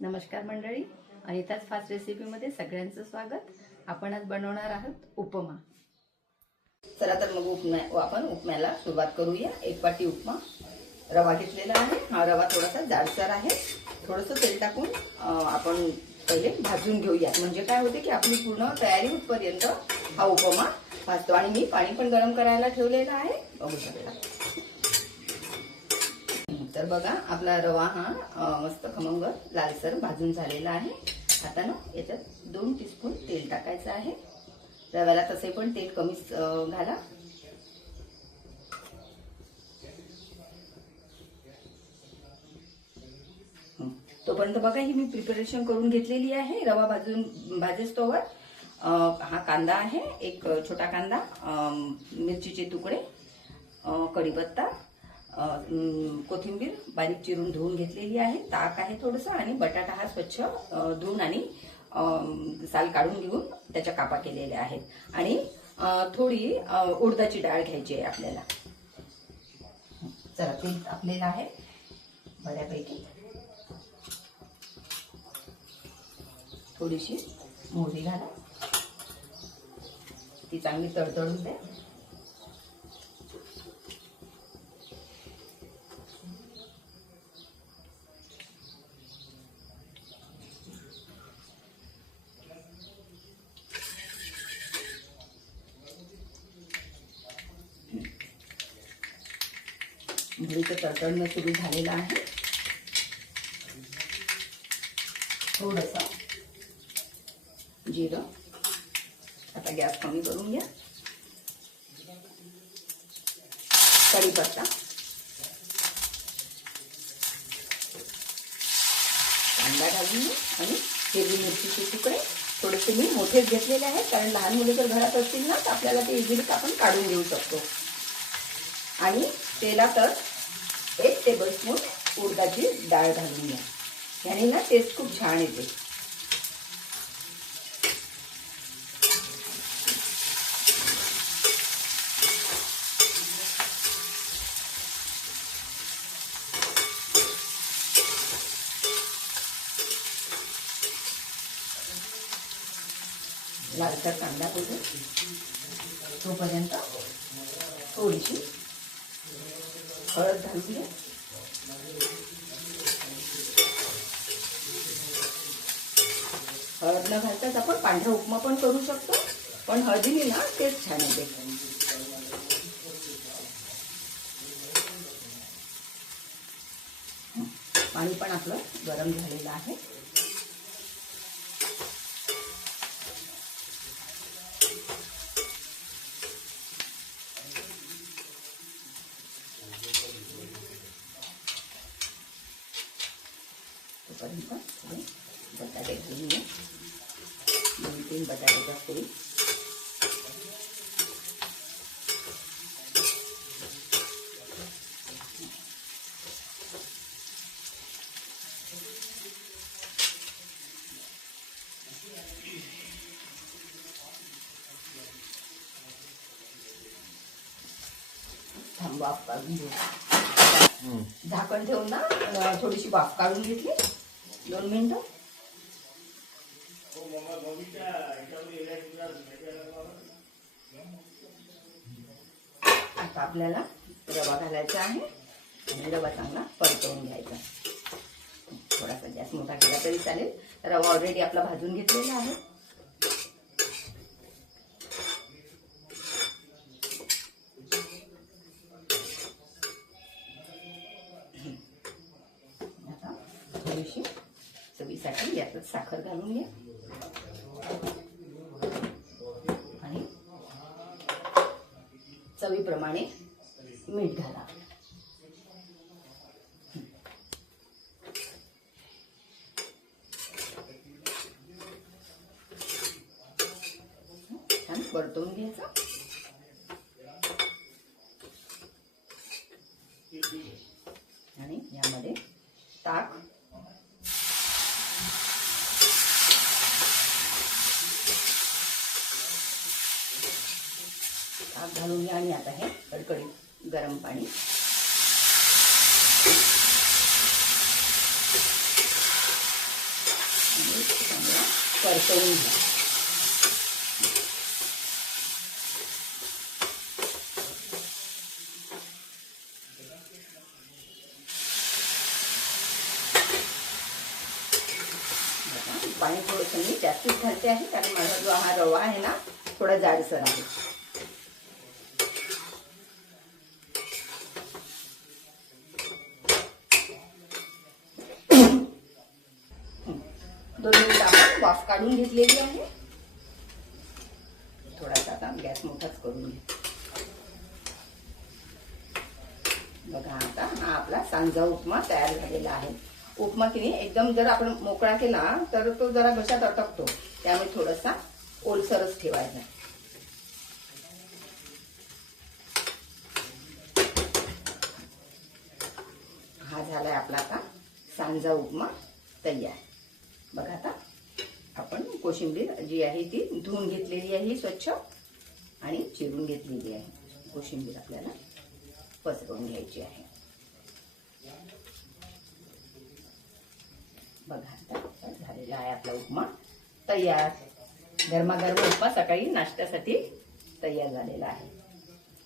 नमस्कार मंडळी, अनिताज फास्ट रेसिपीमध्ये सगळ्यांचं स्वागत। आपण आज बनवणार आहोत उपमा। चला तर मग आपण उपम्याला सुरुवात करूया। एक वाटी उपमा रवा घेतलेला आहे। हा रवा थोडासा जाडसर आहे। थोडंसं तेल टाकून आपण पहिले भाजून घेऊया, म्हणजे काय होते की आपली पूर्ण तयारी होईपर्यंत हा उपमा भाजतो। आणि मी पाणी पण गरम करायला ठेवलेला आहे, बघू शकता। तर बघा, आपला रवा हा मस्त खमंग लालसर भाजून झालेला आहे। आता ना याच्यात 2 टीस्पून तेल टाकायचं आहे। रव्याला तसे पण तेल कमीच घाला। तोपर्यंत बघा, ही मी प्रिपरेशन करून घेतलेली आहे। रवा भाजेस्तोवर हा कांदा आहे, एक छोटा कांदा, मिरचीचे तुकडे, कढीपत्ता, कोथिंबीर बारीक चिरून धुवून घेतलेली आहे, ताक आहे थोडंसं, आणि बटाटा हा स्वच्छ धुवून आणि साल काढून घेऊन त्याच्या कापा केलेल्या आहेत। आणि थोडी उडदाची डाळ घ्यायची आहे आपल्याला। चला, तेल तापलेलं आहे बऱ्यापैकी। थोडीशी मोहरी घाला, ती चांगली तडतडून द्या। मोहरीचं तडतडणं सुरू झालेलं आहे। थोडंसं जिरं, आता गॅस कमी करून घ्या। कढीपत्ता, कांदा घालून घ्या, आणि हिरवी मिरचीचे तुकडे थोडेसे मी मोठेच घेतलेले आहेत, कारण लहान मुले जर घरात असतील ना तर आपल्याला ते इझिली आपण काढून घेऊ शकतो। आणि तेलातच 1 टेबलस्पून उडदाची डाळ घालून घ्या, याने ना टेस्ट खूप छान येते। लालसर कांदा होतो तोपर्यंत थोडीशी हळद घालून घ्या। हळद न घालताच आपण पांढरा उपमा पण करू शकतो, पण हळदीने ना टेस्ट छान येते। पाणी पण आपलं गरम झालेलं आहे। बटाटे घालून घ्या, 2-3 बटाट्याच्या फोडी। वाफ काढून घेऊ, झाकण ठेवून ना थोडीशी वाफ काढून घेतली 2 मिनिटं। आता आपल्याला रवा घालायचा आहे, आणि रवा चांगला परतवून घ्यायचा। थोडासा गॅस मोठा केला तरी चालेल, रवा ऑलरेडी आपला भाजून घेतलेला आहे। आता थोडीशी चवीसाठी याच्यात साखर घालून घ्या, आणि चवीप्रमाणे मीठ घाला। छान परतवून घ्यायचं, आणि यामध्ये ताक, घालून घ्या, आणि आता हे कडकडीत गरम पाणी चांगला परतवून घ्या. पाणी थोडंसं मी जास्तीच घालते आहे कारण माझा जो हा रवा आहे ना थोडा जाडसर आहे. दोन मिनिट आपण वाफ काढून घेतलेली आहे. थोडासा आता गॅस मोठाच करून घे. बघा आता हा आपला सांजा उपमा तयार झालेला आहे. उपमा की नाही एकदम जर आपण मोकळा केला तर तो जरा घशात अटकतो, त्यामुळे थोडासा ओलसरच ठेवायचा. हा झालाय आपला आता सांजा उपमा तयार. बघा आता आपण कोशिंबीर जी आहे ती धुवून घेतलेली आहे स्वच्छ आणि चिरून घेतलेली आहे. कोशिंबीर आपल्याला पसरवून घ्यायची आहे. बघा आता झालेला आहे आपला उपमा तयार. गरमागरम उपमा सकाळी नाश्त्यासाठी तयार झालेला आहे.